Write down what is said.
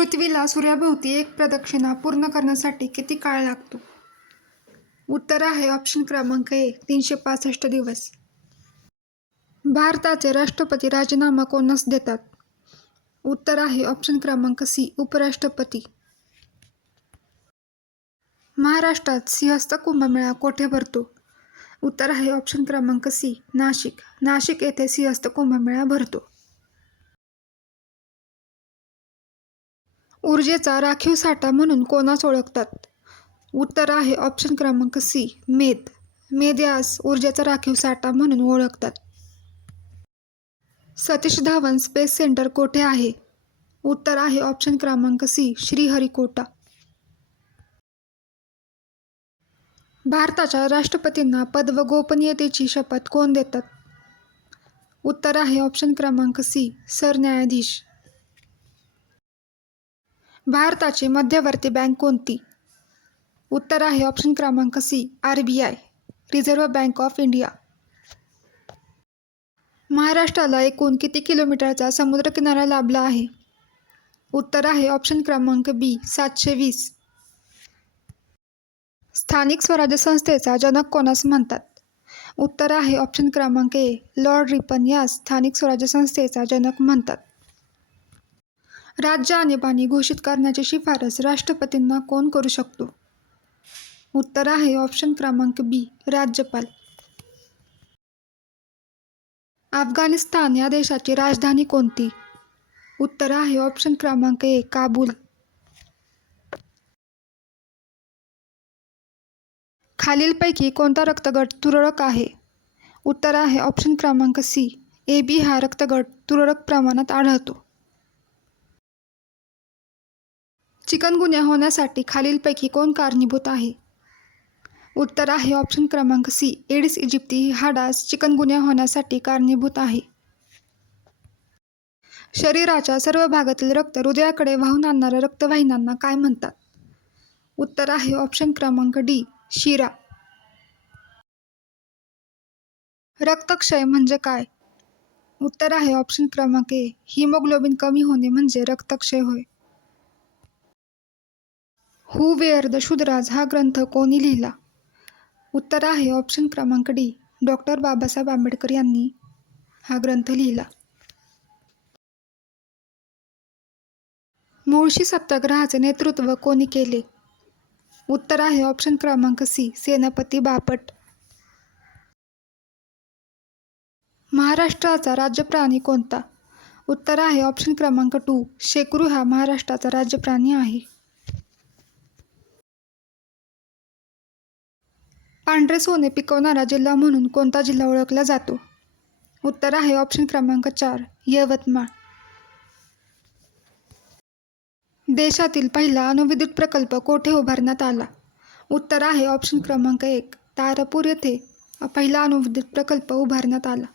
पृथ्वीला सूर्याभोवती एक प्रदक्षिणा पूर्ण करण्यासाठी किती काळ लागतो? उत्तर आहे ऑप्शन क्रमांक ए 365 दिवस. भारताचे राष्ट्रपती राजीनामा कोणास देतात? उत्तर आहे ऑप्शन क्रमांक सी उपराष्ट्रपती. महाराष्ट्रात सिंहस्थ कुंभमेळा कोठे भरतो? उत्तर आहे ऑप्शन क्रमांक सी नाशिक. नाशिक येथे सिंहस्थ कुंभमेळा भरतो. ऊर्जेचा राखीव साठा म्हणून कोणास ओळखतात? उत्तर आहे ऑप्शन क्रमांक सी मेद. मेद यास ऊर्जेचा राखीव साठा म्हणून ओळखतात. सतीश धवन स्पेस सेंटर कोठे आहे? उत्तर आहे ऑप्शन क्रमांक सी श्रीहरिकोटा. भारताच्या राष्ट्रपतींना पद व गोपनीयतेची शपथ कोण देतात? उत्तर आहे ऑप्शन क्रमांक सी सरन्यायाधीश. भारताची मध्यवर्ती बँक कोणती? उत्तर आहे ऑप्शन क्रमांक C RBI Reserve Bank of India. महाराष्ट्राला एकूण किती किलोमीटरचा समुद्रकिनारा लाभला आहे? उत्तर आहे ऑप्शन क्रमांक बी 720. स्थानिक स्वराज्य संस्थेचा जनक कोणास म्हणतात? उत्तर आहे ऑप्शन क्रमांक ए लॉर्ड रिपन यास स्थानिक स्वराज्य संस्थेचा जनक म्हणतात. राज्य आणीबाणी घोषित करण्याची शिफारस राष्ट्रपतींना कोण करू शकतो? उत्तर आहे ऑप्शन क्रमांक बी राज्यपाल. अफगाणिस्तान या देशाची राजधानी कोणती? उत्तर आहे ऑप्शन क्रमांक ए काबूल. खालीलपैकी कोणता रक्तगट तुरळक आहे? उत्तर आहे ऑप्शन क्रमांक सी AB हा रक्तगट तुरळक प्रमाणात आढळतो. चिकनगुन्या होण्यासाठी खालीलपैकी कोण कारणीभूत आहे? उत्तर आहे ऑप्शन क्रमांक सी एडिस इजिप्ती हा डास चिकनगुन्या होण्यासाठी कारणीभूत आहे. शरीराच्या सर्व भागातील रक्त हृदयाकडे वाहून आणणाऱ्या रक्तवाहिन्यांना काय म्हणतात? उत्तर आहे ऑप्शन क्रमांक डी शिरा. रक्तक्षय म्हणजे काय? उत्तर आहे ऑप्शन क्रमांक ए हिमोग्लोबिन कमी होणे म्हणजे रक्तक्षय होय. हू वेअर द शूद्राज हा ग्रंथ कोणी लिहिला? उत्तर आहे ऑप्शन क्रमांक डी डॉक्टर बाबासाहेब आंबेडकर यांनी हा ग्रंथ लिहिला. मुळशी सत्याग्रहाचे नेतृत्व कोणी केले? उत्तर आहे ऑप्शन क्रमांक सी सेनापती बापट. महाराष्ट्राचा राज्य प्राणी कोणता? उत्तर आहे ऑप्शन क्रमांक 2 शेकरू हा महाराष्ट्राचा राज्य प्राणी आहे. पांढरे सोने पिकवणारा जिल्हा म्हणून कोणता जिल्हा ओळखला जातो? उत्तर आहे ऑप्शन क्रमांक 4 यवतमाळ. देशातील पहिला अणुविद्युत प्रकल्प कोठे उभारण्यात आला? उत्तर आहे ऑप्शन क्रमांक 1 तारापूर येथे पहिला अणुविद्युत प्रकल्प उभारण्यात आला.